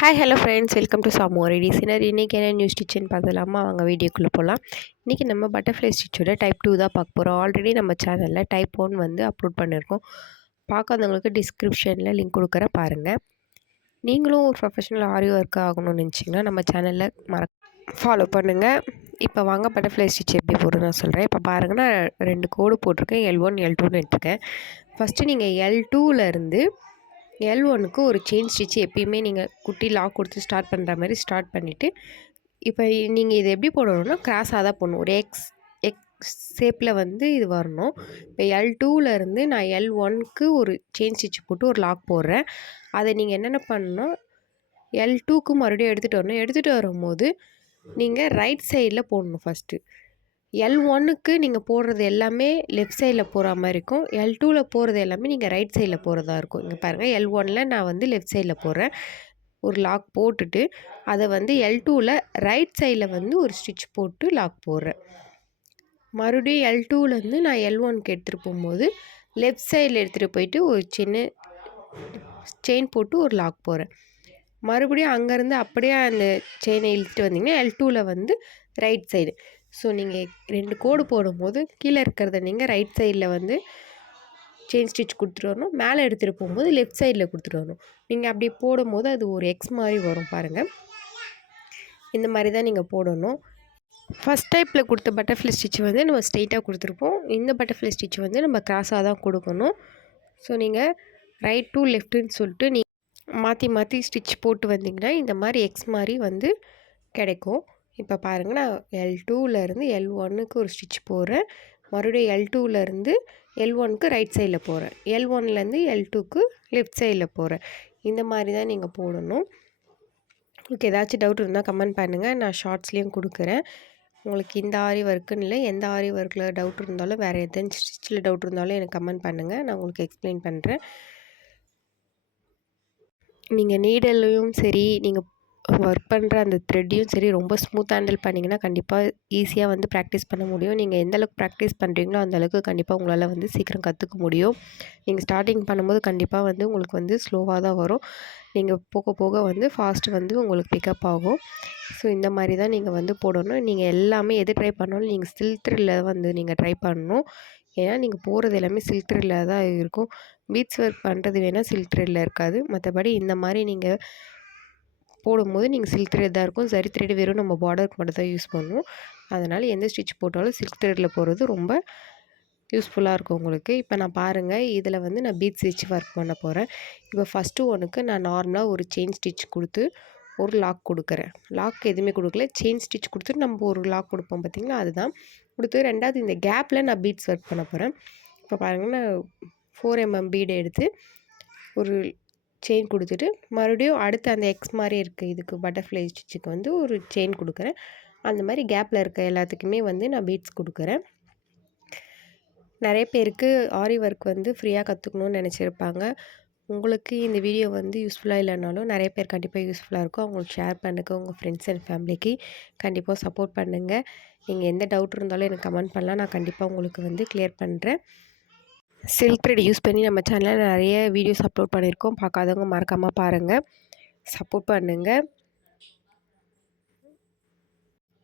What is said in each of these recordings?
Hi hello friends, welcome to சாமோரி designer. இன்றைக்கி என்ன நியூ ஸ்டிச்சுன்னு பார்த்துலாமா? அவங்க வீடியோக்குள்ளே போகலாம். இன்றைக்கி நம்ம பட்டர்ஃப்ளை ஸ்டிச்சோட டைப் 2 தான் பார்க்க போகிறோம். ஆல்ரெடி நம்ம சேனலில் டைப் 1 வந்து அப்லோட் பண்ணியிருக்கோம். பார்க்காதவங்களுக்கு டிஸ்கிரிப்ஷனில் லிங்க் கொடுக்குறேன், பாருங்கள். நீங்களும் ஒரு ப்ரொஃபஷனல் ஆரி ஒர்க் ஆகணும்னு நினச்சிங்கன்னா நம்ம சேனலில் ஃபாலோ பண்ணுங்கள். இப்போ வாங்க பட்டர்ஃப்ளை ஸ்டிச் எப்படி போடுறது நான் சொல்கிறேன். இப்போ பாருங்கள், நான் 2 கோடு போட்டிருக்கேன். L1 L2ன்னு எடுத்துக்கேன். ஃபஸ்ட்டு நீங்கள் L2லேருந்து L1க்கு ஒரு செயின் ஸ்டிச் எப்பயுமே நீங்கள் குட்டி லாக் கொடுத்து ஸ்டார்ட் பண்ணுற மாதிரி ஸ்டார்ட் பண்ணிவிட்டு, இப்போ நீங்கள் இது எப்படி போடணும்னா கிராஸாக தான் போடணும். ஒரு எக்ஸ் ஷேப்பில் வந்து இது வரணும். இப்போ L2லேருந்து நான் L1க்கு ஒரு செயின் ஸ்டிச் போட்டு ஒரு லாக் போடுறேன். அதை நீங்கள் என்னென்ன பண்ணணும், L2க்கு மறுபடியும் எடுத்துகிட்டு வரணும். எடுத்துகிட்டு வரும்போது நீங்கள் ரைட் சைடில் போடணும். ஃபஸ்ட்டு L1க்கு நீங்கள் போடுறது எல்லாமே லெஃப்ட் சைடில் போகிற மாதிரி இருக்கும். L2வில் போகிறது எல்லாமே நீங்கள் ரைட் சைடில் போகிறதா இருக்கும். இங்கே பாருங்கள், L1ல் நான் வந்து லெஃப்ட் சைடில் போடுறேன். ஒரு லாக் போட்டுட்டு அதை வந்து L2வில் ரைட் சைடில் வந்து ஒரு ஸ்டிச் போட்டு லாக் போடுறேன். மறுபடியும் L2லேருந்து நான் L1க்கு எடுத்துகிட்டு போகும்போது லெஃப்ட் சைடில் எடுத்துகிட்டு போயிட்டு ஒரு சின்ன செயின் போட்டு ஒரு லாக் போடுறேன். மறுபடியும் அங்கேருந்து அப்படியே அந்த செயினை இழுத்துட்டு வந்தீங்கன்னா L2வில் வந்து ரைட் சைடு. ஸோ நீங்கள் 2 கோடு போடும்போது கீழே இருக்கிறத நீங்கள் ரைட் சைடில் வந்து செயின் ஸ்டிச் கொடுத்துட்டு வரணும். மேலே எடுத்துகிட்டு போகும்போது லெஃப்ட் சைடில் கொடுத்துட்டு வரணும். நீங்கள் அப்படி போடும்போது அது ஒரு எக்ஸ் மாதிரி வரும் பாருங்கள். இந்த மாதிரி தான் நீங்கள் போடணும். ஃபஸ்ட் டைப்பில் கொடுத்த பட்டர்ஃப்ளை ஸ்டிச் வந்து நம்ம ஸ்ட்ரெயிட்டாக கொடுத்துருப்போம். இந்த பட்டர்ஃப்ளை ஸ்டிச் வந்து நம்ம கிராஸாக தான் கொடுக்கணும். ஸோ நீங்கள் ரைட் டு லெஃப்ட்டுன்னு சொல்லிட்டு மாற்றி மாற்றி ஸ்டிச் போட்டு வந்தீங்கன்னா இந்த மாதிரி எக்ஸ் மாதிரி வந்து கிடைக்கும். இப்போ பாருங்கள், நான் L2லேருந்து L1க்கு ஒரு ஸ்டிச் போடுறேன். மறுபடியும் L2லேருந்து L1க்கு ரைட் சைடில் போகிறேன். L1லேருந்து L2க்கு லெஃப்ட் சைடில் போகிறேன். இந்த மாதிரி தான் நீங்கள் போடணும். உங்களுக்கு ஏதாச்சும் டவுட் இருந்தால் கமெண்ட் பண்ணுங்கள், நான் ஷார்ட்ஸ்லேயும் கொடுக்குறேன். உங்களுக்கு இந்த ஆரி ஒர்க்குன்னு இல்லை, எந்த ஆரி ஒர்க்கில் டவுட் இருந்தாலும் வேறு எதுவும் ஸ்டிச்சில் டவுட் இருந்தாலும் எனக்கு கமெண்ட் பண்ணுங்கள், நான் உங்களுக்கு எக்ஸ்பிளைன் பண்ணுறேன். நீங்கள் நீடலையும் சரி, நீங்கள் ஒர்க் பண்ணுற அந்த த்ரெட்டையும் சரி ரொம்ப ஸ்மூத் ஹேண்டில் பண்ணிங்கன்னா கண்டிப்பாக ஈஸியாக வந்து ப்ராக்டிஸ் பண்ண முடியும். நீங்கள் எந்தளவுக்கு ப்ராக்டிஸ் பண்ணுறீங்களோ அந்தளவுக்கு கண்டிப்பாக உங்களால் வந்து சீக்கிரம் கற்றுக்க முடியும். நீங்கள் ஸ்டார்டிங் பண்ணும்போது கண்டிப்பாக வந்து உங்களுக்கு வந்து ஸ்லோவாக தான் வரும். நீங்கள் போக போக வந்து ஃபாஸ்ட்டு வந்து உங்களுக்கு பிக்கப் ஆகும். ஸோ இந்த மாதிரி தான் நீங்கள் வந்து போடணும். நீங்கள் எல்லாமே எது ட்ரை பண்ணாலும் நீங்கள் சில்க் த்ரெட்டில் வந்து நீங்கள் ட்ரை பண்ணணும். ஏன்னா நீங்கள் போகிறது எல்லாமே சில்க் த்ரெட்டில் தான் இருக்கும். பீட்ஸ் ஒர்க் பண்ணுறது வேணால் சில்க் த்ரெட்டில் இருக்காது. மற்றபடி இந்த மாதிரி நீங்கள் போடும்போது நீங்கள் சில்க் த்ரெட் தான் இருக்கும். சரி த்ரெட் வெறும் நம்ம பார்டருக்கு மட்டும் தான் யூஸ் பண்ணுவோம். அதனால் எந்த ஸ்டிச் போட்டாலும் சில்க் த்ரெட்டில் போடுறது ரொம்ப யூஸ்ஃபுல்லாக இருக்கும் உங்களுக்கு. இப்போ நான் பாருங்கள், இதில் வந்து நான் பீட்ஸ் வச்சு ஒர்க் பண்ண போகிறேன். இப்போ ஃபஸ்ட்டு ஒன்றுக்கு நான் நார்மலாக ஒரு செயின் ஸ்டிச் கொடுத்து ஒரு லாக் கொடுக்குறேன். லாக் எதுவுமே கொடுக்கல, செயின் ஸ்டிச் கொடுத்துட்டு நம்ம ஒரு லாக் கொடுப்போம் பார்த்திங்களா, அதுதான் கொடுத்து. ரெண்டாவது இந்த கேப்பில் நான் பீட்ஸ் ஒர்க் பண்ண போகிறேன். இப்போ பாருங்கள், நான் 4mm பீடை எடுத்து ஒரு செயின் கொடுத்துட்டு மறுபடியும் அடுத்து அந்த எக்ஸ் மாதிரி இருக்குது இதுக்கு பட்டர்ஃப்ளை ஸ்டிச்சுக்கு வந்து ஒரு செயின் கொடுக்குறேன். அந்த மாதிரி கேப்பில் இருக்க எல்லாத்துக்குமே வந்து நான் பீட்ஸ் கொடுக்குறேன். நிறைய பேருக்கு ஆரி ஒர்க் வந்து ஃப்ரீயாக கற்றுக்கணுன்னு நினச்சிருப்பாங்க. உங்களுக்கு இந்த வீடியோ வந்து யூஸ்ஃபுல்லாக இல்லைனாலும் நிறைய பேர் கண்டிப்பாக யூஸ்ஃபுல்லாக இருக்கும். அவங்களுக்கு ஷேர் பண்ணுங்கள், உங்கள் ஃப்ரெண்ட்ஸ் அண்ட் ஃபேமிலிக்கு கண்டிப்பாக சப்போர்ட் பண்ணுங்கள். நீங்கள் எந்த டவுட் இருந்தாலும் எனக்கு கமெண்ட் பண்ணலாம், நான் கண்டிப்பாக உங்களுக்கு வந்து கிளியர் பண்ணுறேன். சில்க் த்ரெட் யூஸ் பண்ணி நம்ம சேனலில் நிறைய வீடியோஸ் அப்லோட் பண்ணியிருக்கோம். பார்க்காதவங்க மறக்காமல் பாருங்கள், சப்போர்ட் பண்ணுங்கள்.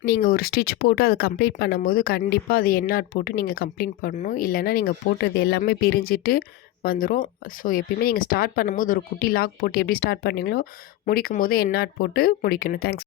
நீங்கள் ஒரு ஸ்டிச் போட்டு அதை கம்ப்ளீட் பண்ணும்போது கண்டிப்பாக அது எண்ணாட் போட்டு நீங்கள் கம்ப்ளீட் பண்ணணும். இல்லைனா நீங்கள் போட்டது எல்லாமே பிரிஞ்சிட்டு வந்துடும். ஸோ எப்பயுமே நீங்கள் ஸ்டார்ட் பண்ணும்போது ஒரு குட்டி லாக் போட்டு எப்படி ஸ்டார்ட் பண்ணீங்களோ முடிக்கும் போது எண்ணாட் போட்டு முடிக்கணும். தேங்க்ஸ்.